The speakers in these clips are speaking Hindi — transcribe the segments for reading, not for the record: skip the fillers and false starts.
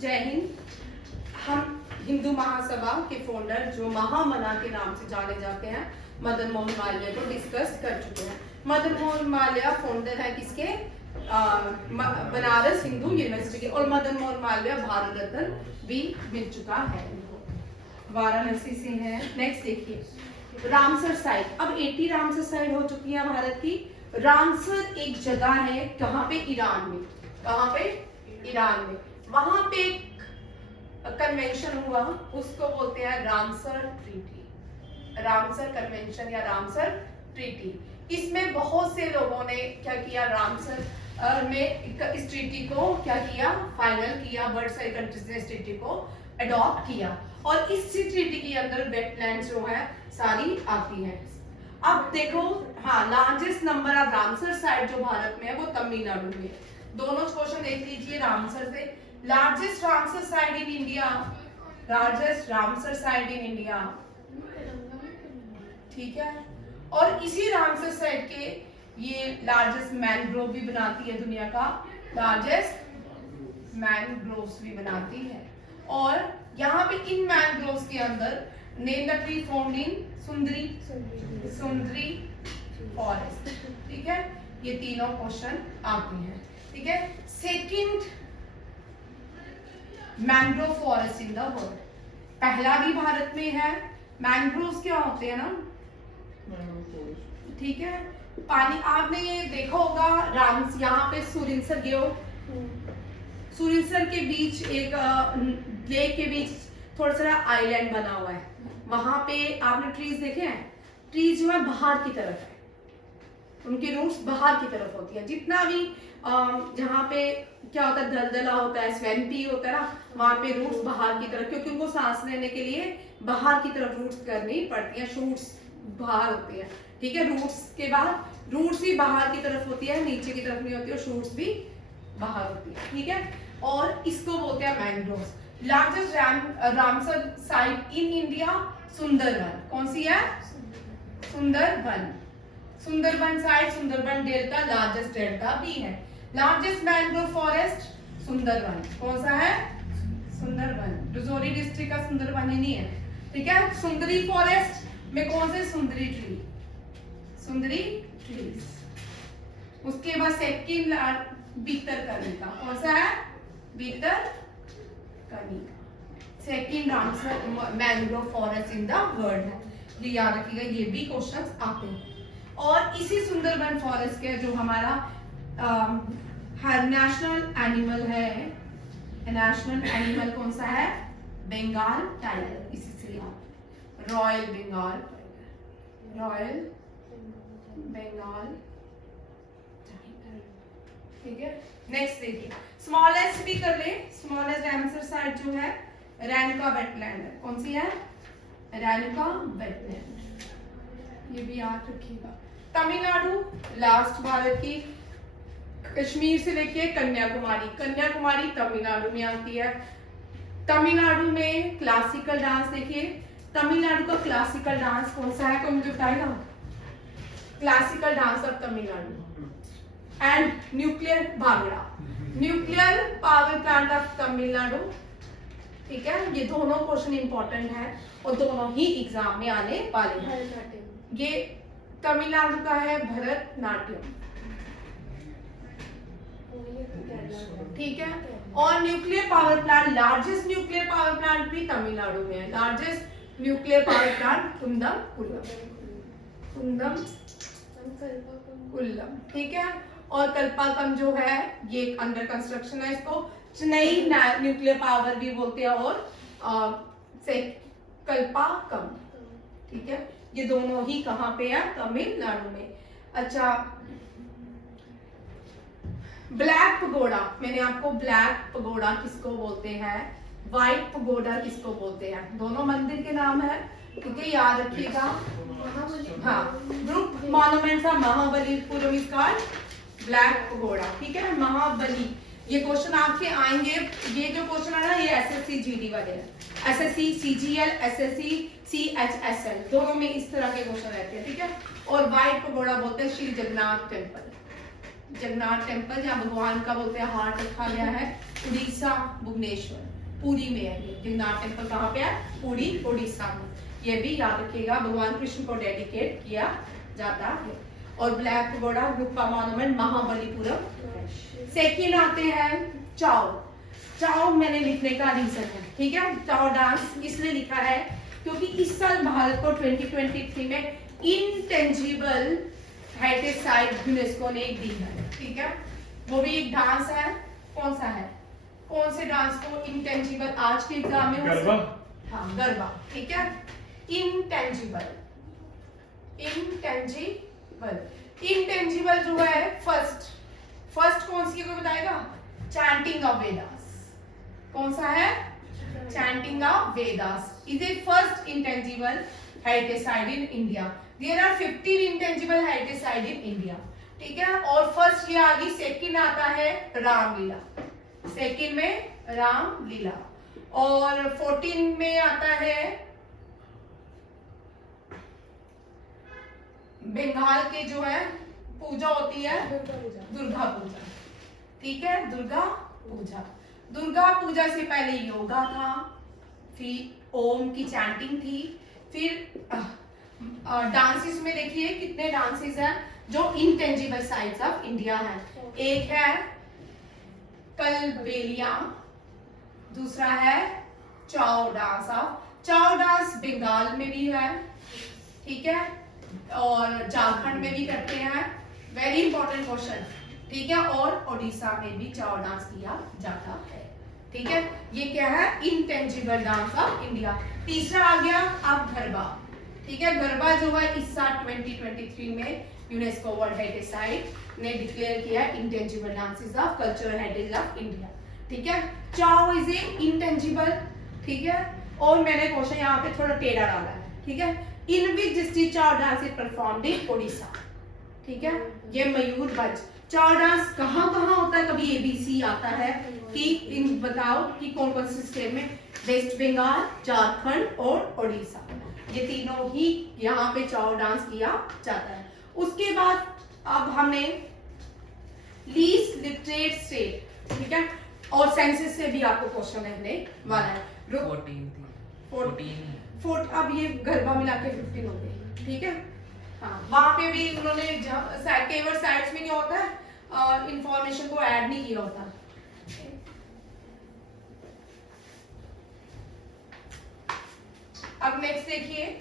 जय हिंद। हम हिंदू महासभा के फाउंडर जो महामना के नाम से जाने जाते हैं मदन मोहन मालवीय को डिस्कस कर चुके हैं। मदन मोहन मालवीय फाउंडर है किसके? बनारस हिंदू यूनिवर्सिटी के, और मदन मोहन मालवीय भारत रत्न भी मिल चुका है, वाराणसी से है। नेक्स्ट देखिए रामसर साइट। अब 80 रामसर साइट हो चुकी है भारत की। रामसर एक जगह है, कहाँ पे? ईरान में। कहाँ पे? ईरान में। वहां पे कन्वेंशन हुआ, उसको बोलते हैं रामसर ट्रीटी, रामसर कन्वेंशन या रामसर ट्रीटी। इसमें बहुत से लोगों ने क्या किया? रामसर में इस ट्रीटी को क्या किया? फाइनल किया। बहुत सारी कंट्रीज ने इस ट्रीटी को अडॉप्ट किया, और इस ट्रीटी के अंदर वेटलैंड्स जो है सारी आती है। अब देखो, हाँ, largest number of Ramsar site जो भारत में है वो तमिलनाडु में। दोनों क्वेश्चन देख लीजिए रामसर से। Largest Ramsar site in India, largest Ramsar site in India, ठीक है। और इसी रामसर साइट के ये लार्जेस्ट मैनग्रोव भी बनाती है, दुनिया का लार्जेस्ट मैनग्रोव्स भी बनाती है। और यहाँ पे इन मैनग्रोव्स के अंदर name the tree found in Sundari forest, ठीक है। ये तीनों क्वेश्चन आते हैं, ठीक है। Second mangrove forest in the world, पहला भी भारत में है। मैंग्रोव्स क्या होते हैं ना, ठीक है। पानी आपने ये देखा होगा, यहाँ पे सुरिनसर गए हो, सुरिनसर के बीच एक लेक के बीच थोड़ा सा आइलैंड बना हुआ है। वहां पे आपने ट्रीज देखे हैं? ट्रीज जो है बाहर की तरफ है, उनकी रूट्स बाहर की तरफ होती है। जितना भी जहाँ पे क्या होता है, दलदला होता है, स्वैम्पी होता है ना, वहां पे रूट्स बाहर की तरफ, क्योंकि उनको सांस लेने के लिए बाहर की तरफ रूट्स करनी पड़ती है, शूट्स बाहर होती है, ठीक है। रूट्स के बाद रूट्स भी बाहर की तरफ होती है, नीचे की तरफ नहीं होती, और शूट्स भी बाहर होती है, ठीक है। और इसको बोलते हैं mangroves. Largest Ramsar site in India Sundarban. कौन सी है? Sundarban. Sundarban site, Sundarban delta largest delta भी है। Largest mangrove forest Sundarban. कौन सा है? सुंदरबन। रजौरी डिस्ट्रिक्ट का सुंदरबन ही नहीं है, ठीक है। सुंदरी फॉरेस्ट में कौन से? सुंदरी ट्री, सुंदरी ट्रीज। उसके बाद सेकंड भीतरकनिका। कौन सा है? Bhitarkanika. Second Ramsar mangrove forest in the world है, ये याद रखिएगा, ये भी क्वेश्चंस आते हैं। और इसी सुंदरबन फॉरेस्ट के जो हमारा हर नेशनल एनिमल है, नेशनल एनिमल कौन सा है? बंगाल टाइगर। इसी से याद, royal Bengal tiger, royal Bengal, ठीक है। नेक्स्ट देखिए, स्मॉलेस्ट भी कर ले। स्मॉलेस्ट रामसर साइट जो है रेणुका वेटलैंड है। कौन सी है? रेणुका वेटलैंड, ये भी याद रखिएगा। तमिलनाडु लास्ट भारत की, कश्मीर से लेके कन्याकुमारी, कन्याकुमारी तमिलनाडु में आती है। तमिलनाडु में क्लासिकल डांस देखिए, तमिलनाडु का क्लासिकल डांस कौन सा है? कोई मुझे बताएगा? Classical dance of Tamil Nadu and nuclear bhangra, nuclear power plant of Tamil Nadu, ठीक है। ये दोनों क्वेश्चन इंपॉर्टेंट है और दोनों ही एग्जाम में आने वाले हैं। ये तमिलनाडु का है भरतनाट्यम, ठीक है। और nuclear power plant, largest nuclear power plant भी तमिलनाडु में है। लार्जेस्ट न्यूक्लियर पावर प्लांट कुंदम कुल्लम, ठीक है। और कल्पाकम जो है ये अंडर कंस्ट्रक्शन है, इसको चेन्नई न्यूक्लियर पावर भी बोलते हैं, और कल्पाकम, ठीक है। ये दोनों ही कहाँ पे है? तमिलनाडु में। अच्छा, ब्लैक पगोडा, मैंने आपको ब्लैक पगोडा किसको बोलते हैं, व्हाइट पगोडा किसको बोलते हैं, दोनों मंदिर के नाम है, ठीक है, याद रखिएगा। हाँ, group monuments of Mahabalipuram is called black pagoda, ठीक है। महाबली, ये क्वेश्चन आपके आएंगे, ये जो क्वेश्चन है ना, ये एसएससी जीडी वाले हैं, एसएससी सीजीएल, एसएससी सीएचएसएल, दोनों में इस तरह के क्वेश्चन रहते हैं, ठीक है। और व्हाइट पगोडा बोलते हैं श्री जगन्नाथ टेम्पल, जगन्नाथ टेम्पल जहाँ भगवान का बोलते हैं हार्ट रखा गया है, उड़ीसा भुवनेश्वर, पुरी में है ये जगन्नाथ टेम्पल। कहाँ पे है? पुरी उड़ीसा में। ये भी याद रखिएगा, भगवान कृष्ण को डेडिकेट किया जाता है। और ब्लैक पगोडा गुप्पा मॉन्यूमेंट महाबलीपुरम। सेकंड आते हैं चाओ। चाओ मैंने लिखने का रीजन है, ठीक है, चाओ डांस इसलिए लिखा है क्योंकि इस साल भारत को 2023 में इंटेंजिबल हेरिटेज साइट यूनेस्को ने दी है, ठीक है। वो भी एक डांस है, कौन सा है, कौन से डांस को इंटेंजिबल आज के एग्जाम में? गरबा। हाँ गरबा, ठीक है। इंटेंजिबल, इंटेंजिबल, इंटेंजिबल जो है फर्स्ट कौन सी को बताएगा? Chanting of Vedas. कौन सा है? Chanting of Vedas is a first intangible heritage site in India. There are 15 intangible heritage site in India, ठीक है। और फर्स्ट ये आ गई, सेकंड आता है रामलीला, सेकंड में रामलीला, और 14 में आता है बंगाल के जो है पूजा होती है दुर्गा पूजा, ठीक है, दुर्गा पूजा। दुर्गा पूजा से पहले योगा था, फिर ओम की चैंटिंग थी, फिर डांसेस में देखिए कितने डांसेस हैं जो इंटेंजिबल साइट्स ऑफ इंडिया है। एक है कलबेलिया, दूसरा है चाओ डांस। चाओ डांस बंगाल में भी है, ठीक है, और झारखंड में भी करते हैं, वेरी इंपॉर्टेंट क्वेश्चन, ठीक है, और ओडिशा में भी चाओ डांस किया जाता है, ठीक है। ये क्या है? Intangible dance of India. तीसरा आ गया अब गरबा, ठीक है। गरबा जो है इस साल 2023 में यूनेस्को वर्ल्ड हेरिटेज साइट ने डिक्लेयर किया intangible dances of cultural heritage of India, ठीक है। चाओ इज ए इंटेंजिबल, ठीक है। और मैंने क्वेश्चन यहाँ पे थोड़ा टेढ़ा डाला है, ठीक है। इन विच डिस्ट्रिक्ट चाओ dance is performed in Odisha, ठीक है। ये मयूरभंज। चाओ डांस कहाँ कहाँ होता है? कभी ABC आता है कि इन बताओ कि कौन कौन से स्टेट में? वेस्ट बंगाल, झारखंड और ओडिशा, ये तीनों ही यहाँ पे चाओ डांस किया जाता है। उसके बाद अब हमने लीस्ट लिटरेट स्टेट, ठीक है, और सेंसस से भी आपको क्वेश्चन रहने वाला है। 14 अब ये गरबा मिला के 15 हो गई, ठीक है। हाँ, वहां पे भी उन्होंने केवल साइट्स में क्या होता है, इंफॉर्मेशन को ऐड नहीं किया होता। अब नेक्स्ट देखिए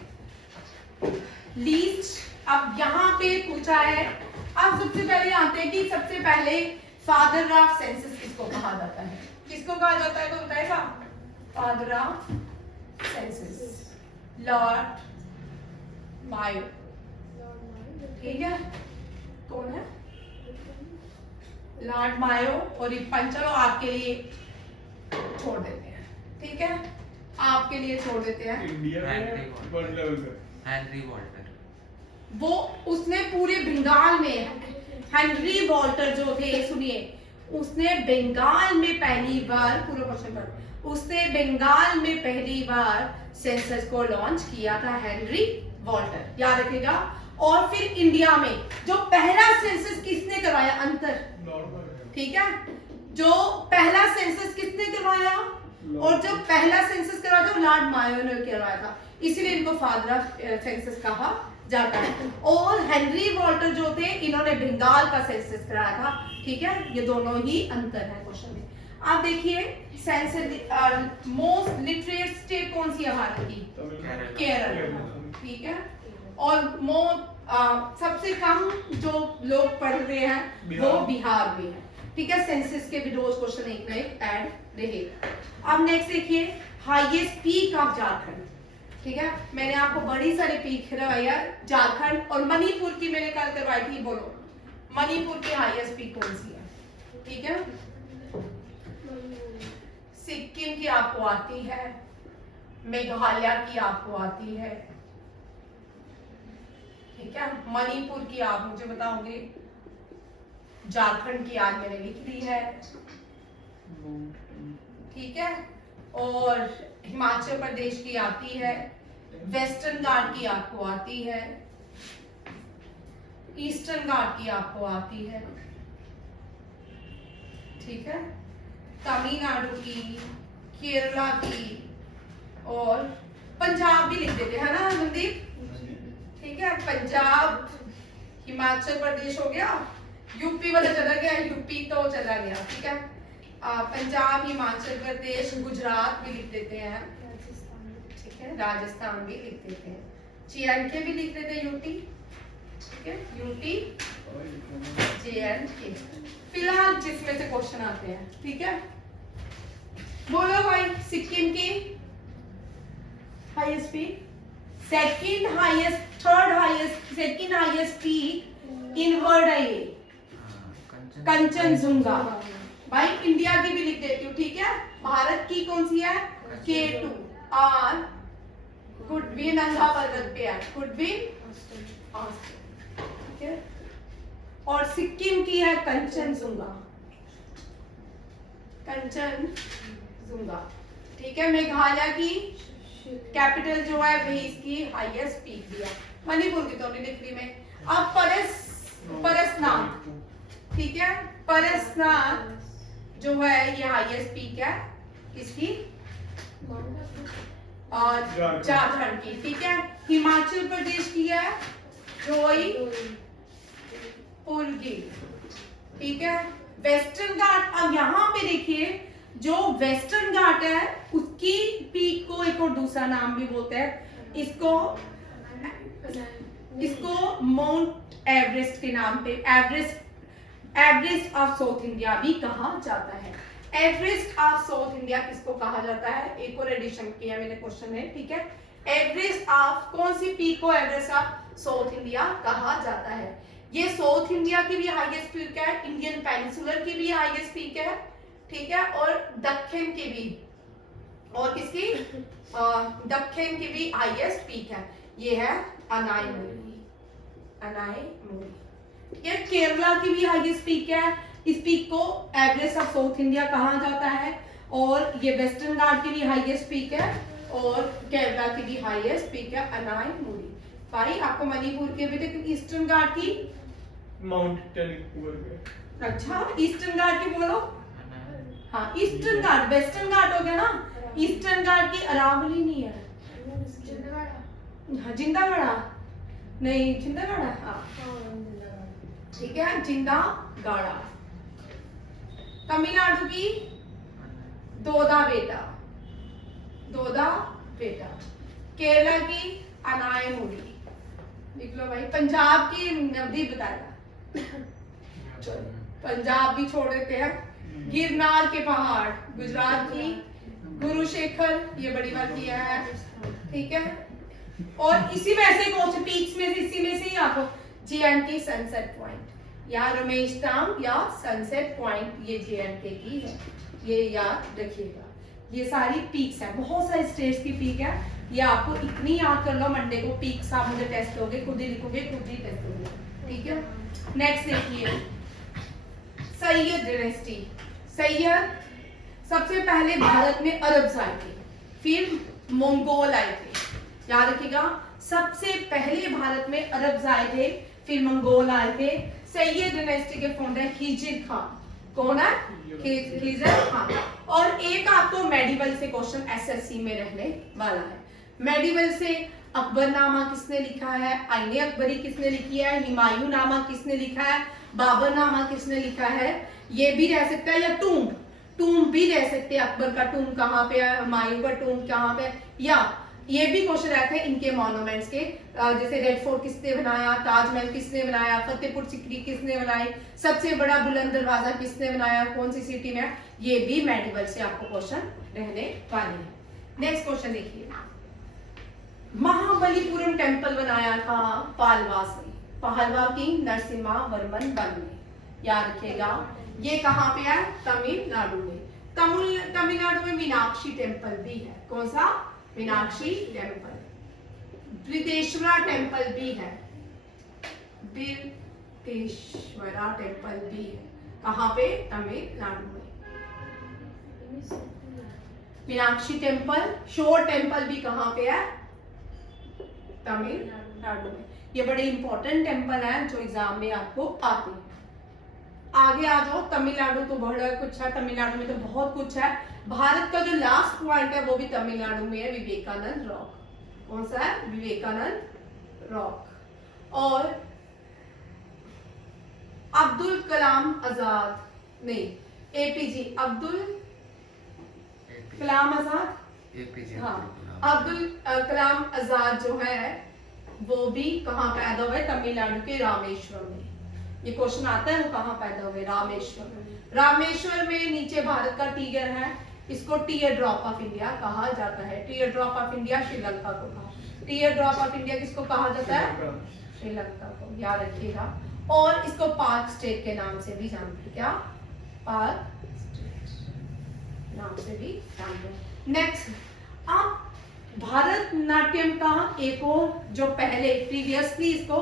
लीस्ट। अब यहाँ पे पूछा है, अब सबसे पहले आते हैं कि सबसे पहले फादर ऑफ सेंसस किसको कहा जाता है? किसको कहा जाता है तो बताएगा? फादर ऑफ सेंसस लॉर्ड मायो, ठीक है। कौन है? लॉर्ड मायो और रिपन। चलो आपके लिए छोड़ देते हैं, ठीक है, आपके लिए छोड़ देते हैं। इंडिया में वर्ल्ड लेवल पे हेनरी वॉल्टर, वो उसने पूरे बंगाल में, हेनरी वॉल्टर जो थे, सुनिए, उसने बंगाल में पहली बार, पूरा क्वेश्चन पर, उसने बंगाल में पहली बार सेंसस को लॉन्च किया था, हेनरी वॉल्टर, याद रखिएगा। और फिर इंडिया में जो पहला सेंसस किसने करवाया? अंतर, ठीक है, जो पहला सेंसस किसने करवाया? और जो पहला सेंसस करवाया था लॉर्ड मायो ने करवाया था, इसीलिए इनको फादर ऑफ सेंसस कहा जाता है। और हेनरी वॉल्टर जो थे, इन्होंने बंगाल का सेंसस कराया था, ठीक है। ये दोनों ही अंतर है क्वेश्चन में। आप देखिए सेंसस मोस्ट लिटरेट स्टेट कौन सी है भारत की? केरल, ठीक है। और सबसे कम जो लोग पढ़ रहे हैं वो बिहार में है, ठीक है। सेंसस के भी रोज क्वेश्चन एक ना एक ऐड रहेगा। अब नेक्स्ट देखिए हाईएस्ट पीक ऑफ झारखंड, ठीक है। मैंने आपको बड़ी सारी पीक करवाई है, झारखंड और मणिपुर की मैंने कल करवाई थी। बोलो मणिपुर की हाईएस्ट पीक कौन सी है? ठीक है, सिक्किम की आपको आती है, मेघालय की आपको आती है, ठीक है। मणिपुर की आप मुझे बताओगे, झारखंड की आज मैंने लिख दी है, ठीक है। और हिमाचल प्रदेश की आती है, वेस्टर्न घाट की आपको आती है, ईस्टर्न घाट की आपको आती है, ठीक है, तमिलनाडु की, केरला की और पंजाब भी लिख देते हैं ना मनदीप, ठीक है। पंजाब, हिमाचल प्रदेश हो गया, यूपी वाला चला गया, यूपी तो चला गया, ठीक है। पंजाब, हिमाचल प्रदेश, गुजरात भी लिख देते हैं, ठीक है। राजस्थान भी लिख देते हैं, जे&के भी लिख देते हैं, यूटी, ठीक है, यूटी, जे&के। फिलहाल जिसमें से क्वेश्चन आते हैं, ठीक है। बोलो भाई, सिक्किम की highest peak, second highest, third highest, second highest peak in world है ये कंचनजुंगा। भाई इंडिया की भी लिख देती हूँ, ठीक है। भारत की कौन सी है, K2 और कुडबिन नंगा पर्वत पे है, कुडबिन, ठीक है। और सिक्किम की है कंचनजुंगा, कंचनजुंगा, ठीक है। मेघालय की कैपिटल जो है वही इसकी हाईएस्ट पीक दिया, मणिपुर की तो नहीं लिख रही मैं। अब परसनाथ, ठीक है, परसनाथ जो है ये हाईएस्ट पीक है किसकी, और झारखंड की, ठीक है। हिमाचल प्रदेश की है पुलगी, ठीक है। वेस्टर्न घाट, अब यहाँ पे देखिए जो वेस्टर्न घाट है उसकी पीक को एक और दूसरा नाम भी बोलते हैं, इसको माउंट एवरेस्ट के नाम पे, एवरेस्ट ऑफ साउथ इंडिया भी कहा जाता है। एवरेस्ट ऑफ साउथ इंडिया किसको कहा जाता है, एक और एडिशन किया मैंने क्वेश्चन है, ठीक है। एवरेस्ट ऑफ कौन सी पीक को एवरेस्ट ऑफ साउथ इंडिया कहा जाता है। ये साउथ इंडिया की भी हाईएस्ट पीक है, इंडियन पेनिनसुलर की भी हाईएस्ट पीक है, ठीक है, और दक्षिण की भी, और किसकी दक्षिण की भी हाईएस्ट पीक है, ये है अनायमुड़ी, अनायमुड़ी। ये केरला की भी हाईएस्ट पीक है, इस पीक को एवरेस्ट ऑफ साउथ इंडिया कहा जाता है, और ये वेस्टर्न घाट की भी हाईएस्ट पीक है, और केरला की भी हाईएस्ट पीक है अनायमुड़ी। भाई आपको मणिपुर के भी ईस्टर्न घाट की माउंट टेलिपुर, अच्छा ईस्टर्न घाट की बोलो, हाँ ईस्टर्न घाट, वेस्टर्न घाट हो गया ना, ईस्टर्न घाट की अरावली नहीं है, हाँ जिंदागढ़ा नहीं, जिंदागढ़ा, हाँ ठीक है, जिंदागढ़ा। तमिलनाडु की दोदा बेटा, दोदा बेटा। केरला की अनायमुड़ी, लिख लो भाई। पंजाब की नवदीप बताएगा, पंजाब भी छोड़ देते हैं। गिरनार के पहाड़, गुजरात की गुरुशेखर, ये बड़ी बात किया है, ठीक है। और इसी में से कौन पीक्स में से, इसी में से ही आपको जे&के सनसेट पॉइंट, या रमेशधाम या सनसेट पॉइंट, ये जे&के की है, ये याद रखिएगा। ये सारी पीक्स है, बहुत सारे स्टेट्स की पीक है, ये आपको इतनी याद कर लो, मंडे को पीक्स आप मुझे टेस्ट दोगे, खुद ही लिखोगे, खुद ही टेस्ट दोगे, ठीक है। नेक्स्ट देखिए, सैयद डायनेस्टी। सैयद सबसे पहले भारत में अरब्स आए थे, फिर मंगोल आए थे, याद रखिएगा। सबसे पहले भारत में अरब्स आए थे, फिर मंगोल आए थे। सैयद डायनेस्टी के फाउंडर खिजिर खान, कौन है, खिजिर खान। और एक आपको मेडिवल से क्वेश्चन एसएससी में रहने वाला है। मेडिवल से अकबरनामा किसने लिखा है, आईने अकबरी किसने लिखी है, हुमायूं नामा किसने लिखा है, बाबरनामा किसने लिखा है, ये भी रह सकता है, या टूम भी रह सकते हैं, अकबर का टूम कहाँ पे है, हुमायूं का टूम कहाँ पे, या ये भी क्वेश्चन आए थे इनके मॉन्यूमेंट्स के, जैसे रेड फोर्ट किसने बनाया, ताजमहल किसने बनाया, फतेहपुर सिकरी किसने बनाई, सबसे बड़ा बुलंद दरवाजा किसने बनाया, कौन सी सिटी में, ये भी मेडिवल से आपको क्वेश्चन रहने वाले हैं। नेक्स्ट क्वेश्चन देखिए, महाबलीपुरम टेम्पल बनाया था पालवा से, पालवा किंग नरसिम्हा वर्मन वन ने, याद रखिएगा। ये कहाँ पे है, तमिलनाडु में। तमिलनाडु में मीनाक्षी टेम्पल भी है, कौन सा, मीनाक्षी टेम्पल। बृहदेश्वरा टेम्पल भी है, बृहदेश्वरा टेम्पल भी है, कहाँ पे, तमिलनाडु में। मीनाक्षी टेम्पल, शोर टेम्पल भी कहाँ पे है, तमिलनाडु में। ये बड़े इंपॉर्टेंट टेम्पल है जो एग्जाम में आपको आते हैं। आगे आ जाओ, तमिलनाडु तो बड़ा कुछ है, तमिलनाडु में तो बहुत कुछ है। भारत का जो लास्ट पॉइंट है वो भी तमिलनाडु में है, विवेकानंद रॉक। कौन सा है? विवेकानंद रॉक। और अब्दुल कलाम आजाद, नहीं, एपीजे अब्दुल कलाम आजाद, हाँ, अब्दुल कलाम आजाद जो है वो भी कहाँ पैदा हुए? तमिलनाडु के रामेश्वरम में। ये क्वेश्चन आता है वो कहाँ पैदा हुए? रामेश्वर में। रामेश्वर में नीचे भारत का टीगर है, इसको टीयर ड्रॉप ऑफ इंडिया कहा जाता है। Tier drop of India Sri Lanka को कहा। टीयर ड्रॉप ऑफ इंडिया किसको कहा जाता है? श्रीलंका को, याद रखिएगा। और इसको पार्क स्टेट के नाम से भी जानते हैं। क्या? पार्क स्टेट नाम से भी जानते हैं। नेक्स्ट, आप भारतनाट्यम का एक और जो पहले प्रीवियसली इसको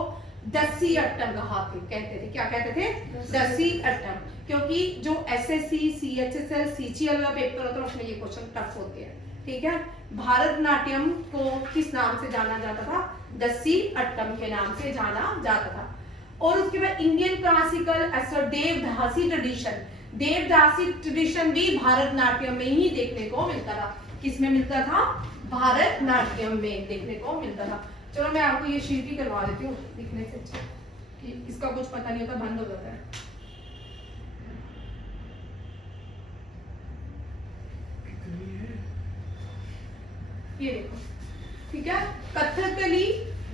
दसी अट्टम कहते थे। क्या कहते थे? दसी अट्टम। क्योंकि जो एसएससी, सीएचएसएल, सीजीएल का पेपर होता है उसमें ये क्वेश्चन टफ होते हैं, ठीक है। भारतनाट्यम को किस नाम से जाना जाता था? दसी अट्टम के नाम से जाना जाता था। और उसके बाद इंडियन क्लासिकल देवदासी ट्रेडिशन, देवदासी ट्रेडिशन भी भारतनाट्यम में ही देखने को मिलता था। किसमें मिलता था? भारतनाट्यम में देखने को मिलता था। चलो मैं आपको ये शीट ही करवा देती हूँ, दिखने से अच्छा कि इसका कुछ पता नहीं होता, बंद हो जाता है। ये देखो, ठीक है। कथकली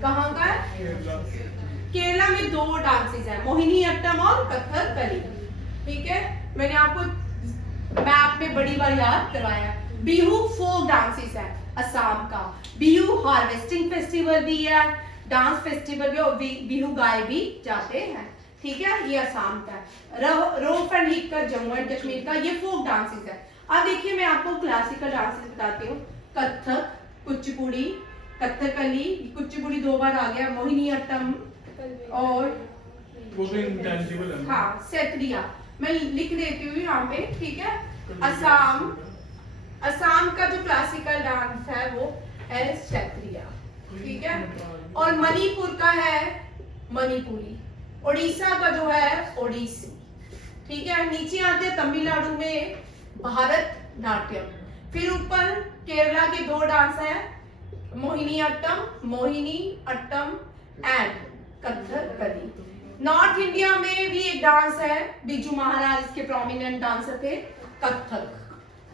कहाँ का है? केरला में दो डांसेस हैं, मोहिनी अट्टम और कथकली, ठीक है। मैंने आपको मैप में बड़ी बार याद करवाया है। बिहू फोक डांसेस है असम का, बिहू हार्वेस्टिंग फेस्टिवल भी है, डांस फेस्टिवल भी, और बिहू गाए भी जाते हैं, ठीक है। ये असम का है। रोफ एंड हिक्कर जम्मू एंड कश्मीर का, ये फोक डांसेस है। अब देखिए मैं आपको क्लासिकल डांसेस बताती हूँ। कथक, कुचिपुड़ी, कथकली, कुचिपुड़ी दो बार आ गया, मोहिनी अट्टम और वो तो इंटेंजिबल है। हाँ, सैत्रिया मैं लिख देती हूँ यहाँ पे, ठीक है। असम का जो क्लासिकल डांस है वो है सैत्रिया, ठीक है। और मणिपुर का है मणिपुरी, उड़ीसा का जो है ओडिसी, ठीक है। नीचे आते हैं तमिलनाडु में भारतनाट्यम, फिर ऊपर केरला के दो डांस है, Mohini Attam and Kathakali. North India में भी एक डांस है, बिजू महाराज इसके प्रोमिनेंट डांसर थे, कथक।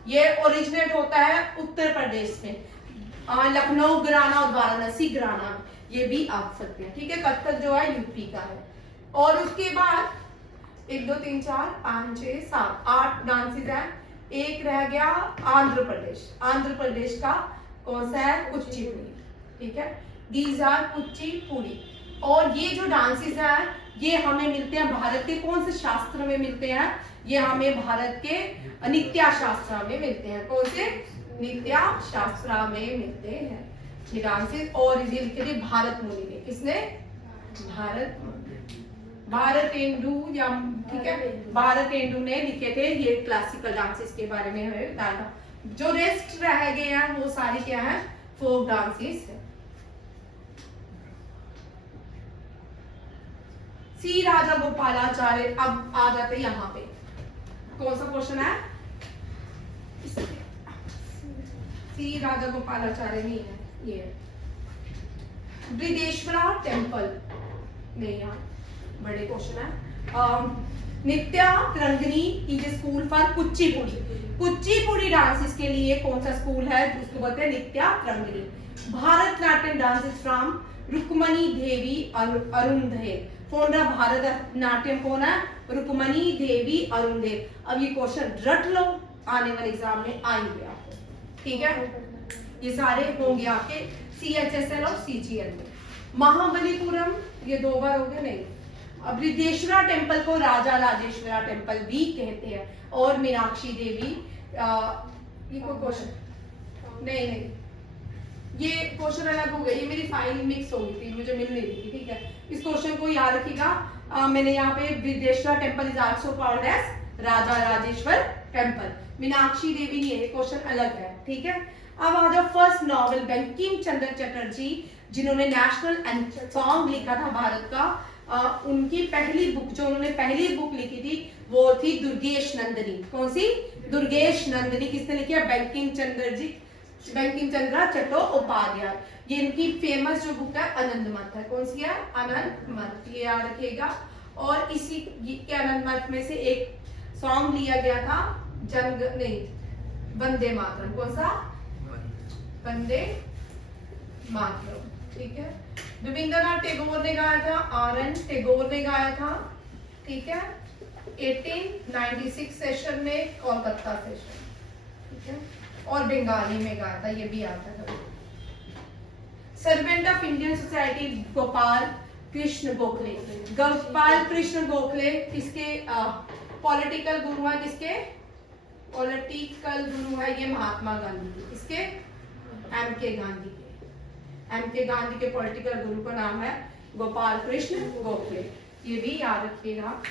ये ओरिजिनेट होता है उत्तर प्रदेश में, लखनऊ घराना और वाराणसी घराना, ये भी आप सकते हैं, ठीक है। कथक जो है यूपी का है। और उसके बाद 1 2 3 4 5 6 7 8 डांसेस हैं। एक रह गया आंध्र प्रदेश का कौन सा है? कुचिपुड़ी, ठीक है। These are Kuchipudi. और ये जो डांसेस हैं ये हमें मिलते हैं भारत के कौन से शास्त्र में मिलते हैं? ये हमें भारत के नित्या शास्त्र में मिलते हैं। कौन से? नित्या शास्त्र में मिलते हैं ये डांसेस। और ये लिखे थे भारत मुनि ने। किसने? भारतेंदु, या ठीक है, भारतेंदु ने लिखे थे ये क्लासिकल डांसेस के बारे में हमें बताया। जो रेस्ट रह गए हैं वो सारे क्या है? फोक डांसेस है। सी राजा गोपालाचार्य। अब आ जाते हैं यहाँ पे, कौन सा क्वेश्चन है? सी राजा गोपालाचार्य नहीं है, ये बृहदेश्वरा टेम्पल नहीं, यहाँ बड़े क्वेश्चन है। Nitya Rangini is school for Kuchipudi dances के लिए कौन सा स्कूल है? उसको बोलते हैं Nitya Rangini. Bharatanatyam dances from Rukmini Devi Arundale. Founder Bharatanatyam कौन है? रुक्मणी देवी अरुणदेव। अब ये क्वेश्चन रट लो, आने वाले एग्जाम में आएंगे आपको, ठीक है। ये सारे होंगे आपके सीएचएसएल और सीजीएल में। महाबलीपुरम ये 2 बार हो गए, नहीं। अब बृहदेश्वरा टेम्पल को राजा राजेश्वरा टेम्पल भी कहते हैं। और मीनाक्षी देवी, ये कोई क्वेश्चन नहीं, ये क्वेश्चन अलग हो गए, ये मेरी फाइल मिक्स हो गई थी, मुझे मिल नहीं रही थी, ठीक है। इस क्वेश्चन को याद रखिएगा। मैंने यहाँ पे Brihadeeswara temple is also called as Raja Rajeshwara temple. Meenakshi Devi नहीं है, ये क्वेश्चन अलग है, ठीक है। अब आ जाओ फर्स्ट नॉवेल बंकिम चंद्र चटर्जी जिन्होंने नेशनल सॉन्ग लिखा था भारत का, उनकी पहली बुक जो उन्होंने पहली बुक लिखी थी वो थी दुर्गेश नंदिनी। कौन सी? दुर्गेश नंदिनी। किसने लिखी है? बंकिम चंद्र चट्टोपाध्याय। ये इनकी फेमस जो बुक है आनंद मठ है। कौन सी है? आनंद मठ, ये याद रखिएगा। और इसी के आनंद मठ में से एक सॉन्ग लिया गया था वंदे मातरम। कौन सा? वंदे मातरम। ठीक है। रविंद्रनाथ टैगोर ने गाया था, आर.एन. टैगोर ने गाया था। ठीक है। 1896 सेशन में कोलकाता सेशन। ठीक है। और बंगाली में गाया था, ये भी याद रखना। Servant of Indian society Gopal Krishna Gokhale. Gopal Krishna Gokhale किसके पॉलिटिकल गुरु है? किसके पॉलिटिकल गुरु है? ये महात्मा गांधी के। किसके? एम.के. गांधी के। एम.के. गांधी के पॉलिटिकल गुरु का नाम है गोपाल कृष्ण गोखले। ये भी याद रखिएगा।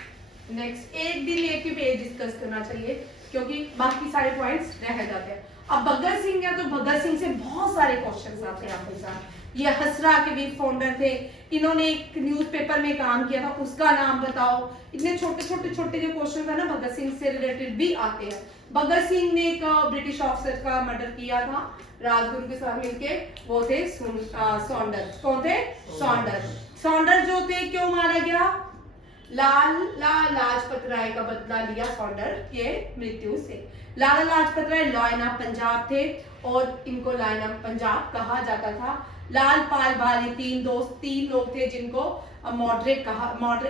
नेक्स्ट, एक दिन एक ही पेज डिस्कस करना चाहिए क्योंकि बाकी सारे पॉइंट्स रह जाते हैं। अब भगत सिंह है तो भगत सिंह से बहुत सारे क्वेश्चंस आते हैं आपके साथ। ये हसरा के भी फाउंडर थे। इन्होंने एक न्यूज़पेपर में काम किया था, उसका नाम बताओ। इतने छोटे छोटे जो क्वेश्चन है ना भगत सिंह से रिलेटेड भी आते हैं। भगत सिंह ने एक ब्रिटिश ऑफिसर का मर्डर किया था राजगुरु के साथ मिलके, वो थे सॉन्डर। कौन थे? सॉन्डर जो थे, क्यों मारा गया? लाला लाजपत राय का बदला लिया सॉन्डर के मृत्यु से। लाला लाजपत राय लॉयन ऑफ पंजाब थे और इनको लॉयन ऑफ पंजाब कहा जाता था। लाल पाल भारी तीन लोग थे जिनको मॉडरेट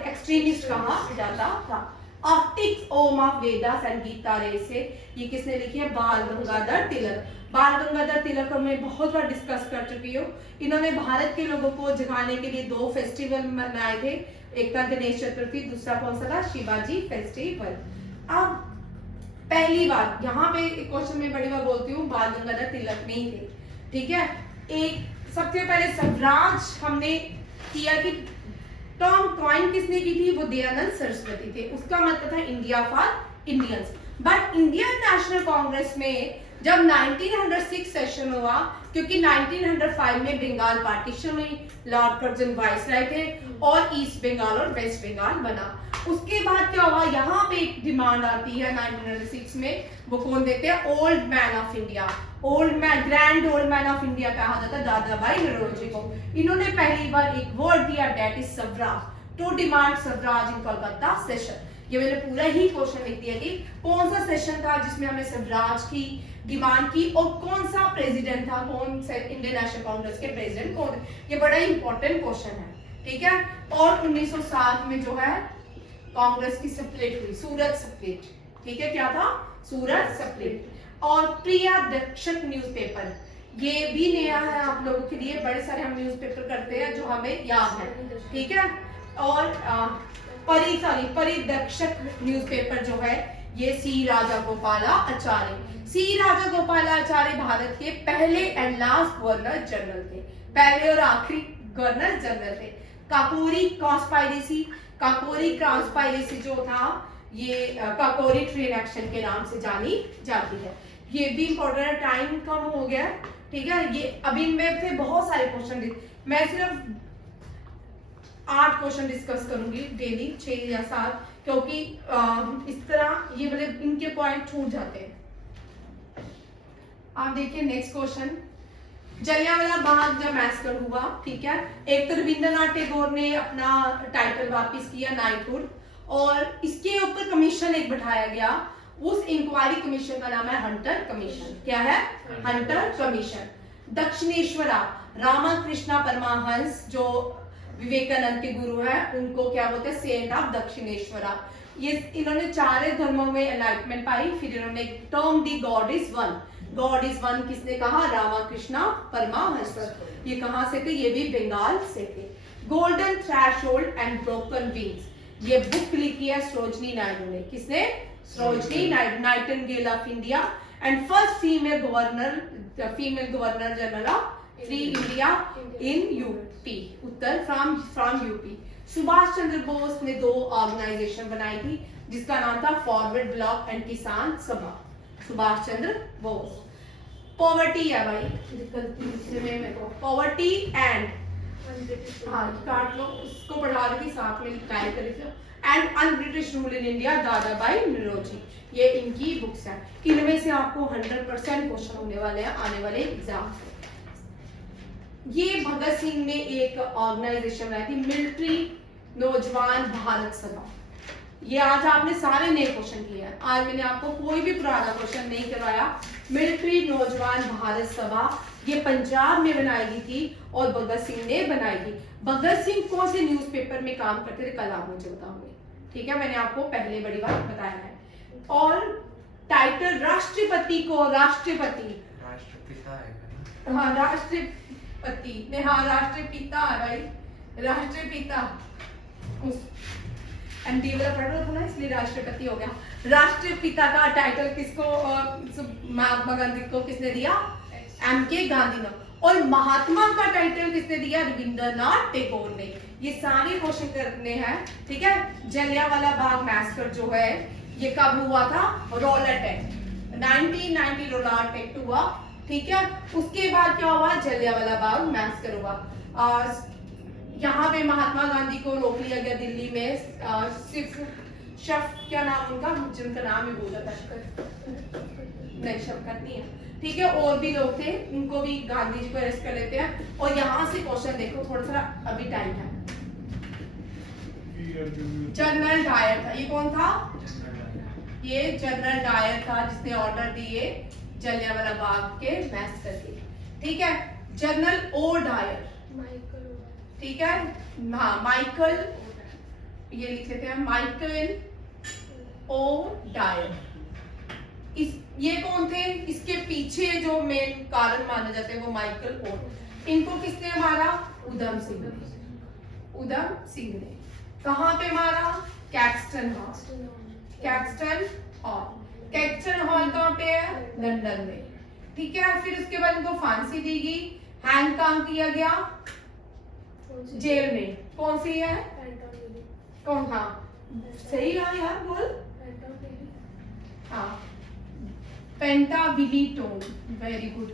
एक्सट्रीमिस्ट कहा जाता था। ऑप्टिक्स home of Vedas and Gita रे से ये किसने लिखी है? बाल गंगाधर तिलक। बाल गंगाधर तिलक को मैं बहुत बार डिस्कस कर चुकी हूँ। इन्होंने भारत के लोगों को जगाने के लिए 2 फेस्टिवल मनाए थे। एक था गणेश चतुर्थी, दूसरा कौन सा था? शिवाजी फेस्टिवल। अब पहली बार यहाँ पे क्वेश्चन में बड़ी बार बोलती हूँ, बाल गंगाधर तिलक नहीं थे। ठीक है। एक सबसे पहले स्वराज हमने किया कि टर्म कॉइन किसने की थी? वो दयानंद सरस्वती थे। उसका मतलब था India for Indians. But Indian national Congress में जब 1906 सेशन हुआ, क्योंकि 1905 में बंगाल पार्टीशन हुई, लॉर्ड कर्जन वाइसराय थे और ईस्ट बंगाल और वेस्ट बंगाल बना। उसके बाद क्या हुआ? यहाँ पे एक डिमांड आती है 1906 में, वो कौन देते हैं? Old man of India. Old man, grand old man of India कहा जाता है दादा भाई नौरोजी को। इन्होंने पहली बार एक वर्ड दिया, that is Swaraj, to demand Swaraj in Kolkata session. ये मैंने पूरा ही क्वेश्चन लिख दिया कि कौन सा सेशन था जिसमें हमने स्वराज की डिमांड की और कौन सा प्रेसिडेंट था, कौन से इंडियन नेशनल कांग्रेस के प्रेसिडेंट कौन है। ये बड़ा इंपॉर्टेंट क्वेश्चन है। ठीक है। और 1907 में जो है कांग्रेस की स्प्लिट हुई, सूरत स्प्लिट। ठीक है। क्या था? सूरत स्प्लिट। और प्रिया दक्षक न्यूज़पेपर, ये भी नया है आप लोगों के लिए। बड़े सारे हम न्यूज़पेपर करते हैं जो हमें याद है। ठीक है। और परिदक्षक न्यूज़पेपर जो है ये सी राजागोपालाचारी। सी राजागोपालाचारी भारत के पहले एंड लास्ट गवर्नर जनरल थे। पहले और आखिरी गवर्नर जनरल थे। काकोरी कॉन्स्पायरेसी जो था ये काकोरी ट्रेन एक्शन के नाम से जानी जाती है। ये भी इंपॉर्टेंट, टाइम कम हो गया। ठीक है। ये अभी इनमें थे बहुत सारे क्वेश्चन, मैं सिर्फ 8 क्वेश्चन डिस्कस करूंगी डेली, 6 या 7, क्योंकि इस तरह ये मतलब इनके पॉइंट छूट जाते हैं। आप देखिए नेक्स्ट क्वेश्चन, जलियांवाला बाग जब मैसकर हुआ। ठीक है। एक तो रविंद्रनाथ टैगोर ने अपना टाइटल वापस किया नाइटहुड, और इसके ऊपर कमीशन एक बैठाया गया। उस इंक्वायरी कमीशन का नाम है हंटर कमीशन। क्या है? Hunter commission. दक्षिणेश्वरा रामकृष्ण परमहंस जो विवेकानंद के गुरु हैं, उनको क्या बोलते हैं? Saint of Dakshineswara. ये इन्होंने 4 धर्मों में एनलाइटमेंट पाई। फिर इन्होंने टर्म दी God is one. God is one किसने कहा? रामकृष्ण परमहंस। ये कहां से थे? ये भी बंगाल से थे। Golden threshold and broken wings, ये बुक लिखी है सरोजनी नायडू ने। किसने? Sarojini Naidu, nightingale of India and first female governor general of free India in UP, उत्तर फ्रॉम यूपी। सुभाष चंद्र बोस ने 2 ऑर्गेनाइजेशन बनाई थी जिसका नाम था फॉरवर्ड ब्लॉक एंड किसान सभा। सुभाष चंद्र बोस। पॉवर्टी है भाई, पॉवर्टी एंड हाँ काट लो, उसको पढ़ा रही थी साथ में टाइप कर रही थी। And un British rule in India Dadabhai Naoroji, ये इनकी बुक्स हैं। इनमें से आपको 100% क्वेश्चन होने वाले हैं आने वाले एग्जाम से। ये भगत सिंह ने एक ऑर्गेनाइजेशन बनाई थी, मिलिट्री नौजवान भारत सभा। ये आज आपने सारे नए क्वेश्चन किए हैं, आज मैंने आपको कोई भी पुराना क्वेश्चन नहीं करवाया। मिलिट्री नौजवान भारत सभा ये पंजाब में बनाई गई थी और भगत सिंह ने बनाई थी। भगत सिंह कौन से न्यूज़पेपर में काम करते थे कल आप मुझे बताओगे, ठीक है, मैंने आपको पहले बड़ी बात बताया है। और टाइटल राष्ट्रपति को राष्ट्रपिता है, हाँ राष्ट्रपति ने, हाँ राष्ट्रपिता है भाई, राष्ट्रपिता एमडी वाला पढ़ रहा था ना इसलिए राष्ट्रपति हो गया। राष्ट्रपिता का टाइटल किसको, महात्मा गांधी को किसने दिया, एमके गांधी ने। और महात्मा का टाइटल किसने दिया, रविंद्रनाथ टैगोर ने। ये सारे क्वेश्चन करने हैं, ठीक है। जलियांवाला बाग मैसकर जो है ये कब हुआ था, रॉलेट एक्ट 1990 रॉलेट एक्ट हुआ, ठीक है। उसके बाद क्या हुआ, जलियांवाला बाग मैसकर हुआ। यहाँ पे महात्मा गांधी को रोक लिया गया दिल्ली में, सिर्फ शफ क्या नाम उनका, जिनका नाम ही भूल जाता नहीं, शफकत नहीं है, ठीक है, और भी लोग थे, उनको भी गांधी जी को अरेस्ट कर लेते हैं। और यहाँ से क्वेश्चन देखो, थोड़ा सा अभी टाइम है। जनरल डायर था, ये कौन था, ये जनरल डायर था जिसने ऑर्डर दिए जलियांवाला बाग के मैसकर के, ठीक है। जनरल ओ डायर, ठीक है, हाँ माइकल, ये लिख लेते हैं माइकल ओ डायर। ये कौन थे, इसके पीछे जो मेन कारण माने जाते हैं वो माइकल ओ। इनको किसने मारा, उधम सिंह ने। कहाँ पे मारा, कैक्सटन हॉल। कैक्सटन हॉल कहाँ पे है, लंदन में, ठीक है। फिर उसके बाद इनको फांसी दी गई, हैंग कहाँ किया गया, जेल में। कौन सी है, कौन, हाँ सही है यार, बोल, हाँ पेंटाविली टोन, वेरी गुड,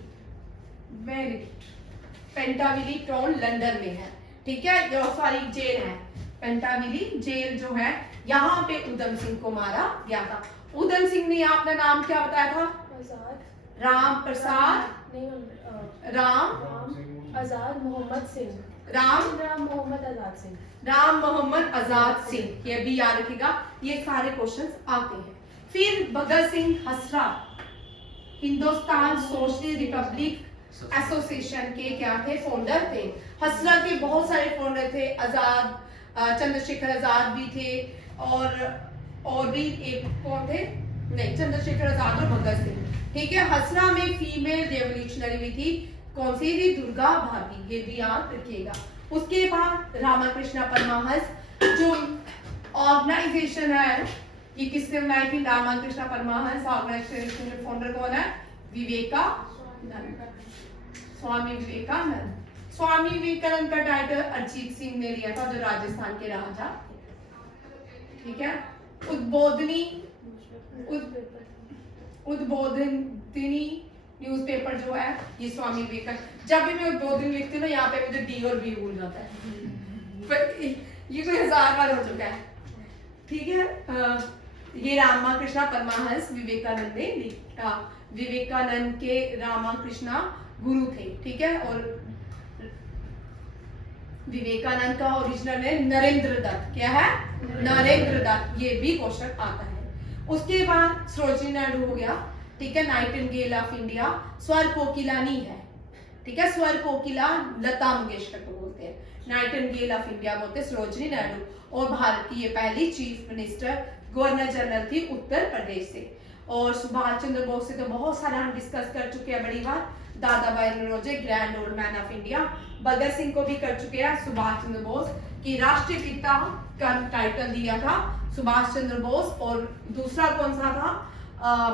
पेंटाविली टोन लंदन में है, ठीक है। जो सारी जेल है, पेंटाविली जेल जो है, यहाँ पे उधम सिंह को मारा गया था। उधम सिंह ने अपना नाम क्या बताया था, राम प्रसाद, आजाद मोहम्मद सिंह, राम मोहम्मद आजाद सिंह, ये भी याद रखिएगा, ये सारे क्वेश्चंस आते हैं। फिर भगत सिंह हसरा हिंदुस्तान सोशलिस्ट रिपब्लिक एसोसिएशन के क्या थे, फाउंडर थे। हसरा के बहुत सारे फाउंडर थे, आजाद, चंद्रशेखर आजाद भी थे, और भी एक कौन थे, नहीं चंद्रशेखर आजाद और भगत सिंह, ठीक है। हसरा में फीमेल रेवोल्यूशनरी भी थी, कौन सी थी, दुर्गा भाभी, ये भी याद रखिएगा। उसके बाद रामकृष्ण परमहंस जो ऑर्गेनाइजेशन है, ये किसने बनाई थी, रामकृष्ण परमहंस ऑर्गेनाइजेशन के फाउंडर कौन है, स्वामी विवेकानंद का टाइटल अरिजीत सिंह ने लिया था, जो राजस्थान के राजा, ठीक है। उद्बोधनी न्यूज़पेपर जो है ये स्वामी विवेकानंद। जब भी मैं उद्बोधनी लिखती हूँ ना, यहाँ पे मुझे डी और बी भूल जाता है, पर ये कोई 1000 बार हो चुका है, ठीक है। ये रामकृष्ण परमहंस विवेकानंद ने लिखा, विवेकानंद के रामकृष्ण गुरु थे, ठीक है। और विवेकानंद का ओरिजिनल है नरेंद्र दत्त, क्या है, नरेंद्र दत्त, ये भी क्वेश्चन आता है। उसके बाद सरोजिनी नायडू हो गया, ठीक है, नाइटिंगेल ऑफ इंडिया, स्वर कोकिला नहीं है, ठीक है, स्वर कोकिला लता मंगेशकर को बोलते हैं, नाइटिंगेल ऑफ इंडिया बोलते हैं सरोजिनी नायडू। और भारत की ये पहली चीफ मिनिस्टर, गवर्नर जनरल थी उत्तर प्रदेश से। और सुभाष चंद्र बोस से तो बहुत सारा हम डिस्कस कर चुके हैं बड़ी बार, Dadabhai Naoroji grand old man of India. Bhagat Singh को भी कर चुके हैं, सुभाष चंद्र बोस की राष्ट्रीय पिता का टाइटल दिया था सुभाष चंद्र बोस, और दूसरा कौन सा था,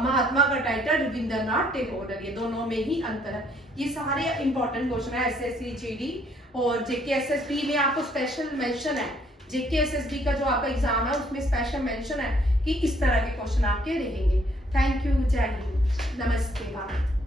महात्मा का टाइटल रविंद्रनाथ टैगोर। ये दोनों में ही अंतर है। ये सारे इंपॉर्टेंट क्वेश्चन है एसएससी जीडी और जेके एसएसबी में आपको स्पेशल मेंशन है, जेके एसएसबी का जो आपका एग्जाम है उसमें स्पेशल मेंशन है कि इस तरह के क्वेश्चन आपके रहेंगे। थैंक यू, जय हिंद, नमस्ते, बाय।